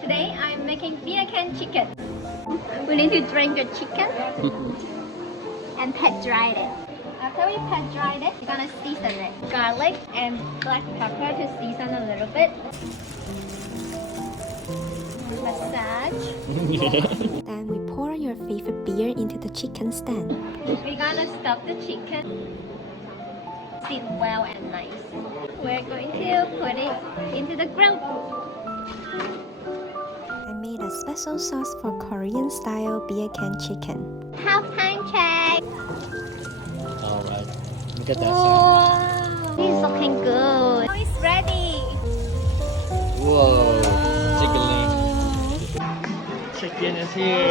Today I'm making beer can chicken. We need to drain the chicken and pat dry it. After we pat dry it, we're gonna season it. Garlic and black pepper to season a little bit. Massage. Then we pour your favorite beer into the chicken stand. We're gonna stuff the chicken. Sit well and nice. We're going to put it into the grill. I made a special sauce for Korean style beer can chicken. Halftime check. Alright. Look at that, Wow, it's looking good. Now it's ready. Whoa. Chicken is here.